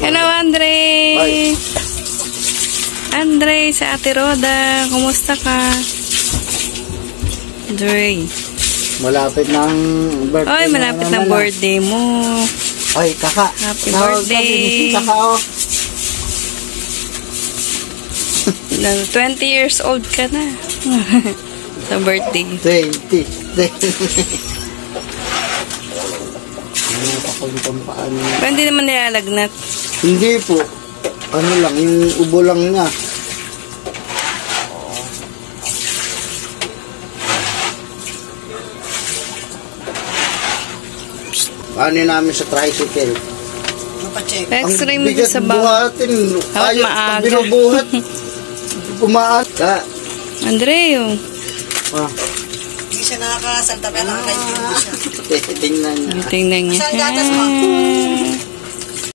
Hello, Andre. Bye. Andre, sa Ate Roda. Kumusta ka? Andre. Malapit ng birthday. Oy, malapit ng birthday mo. Ay, kaka. Happy birthday. Kaka, oh. 20 years old ka na. Sa birthday. 20. Pero hindi naman nilalagnat. Hindi po. Ano lang, yung ubo lang niya. Ano namin sa tricycle? Pa-x-ray mo bigat sa bawah. buhatin. Dapat Ayaw, maaga. pag binubuhat, kumaan. Andre, yung Hindi siya nakakasalta, pero nakakaintindi siya. Tingnan niya. tingnan niya. Saan gatas mo?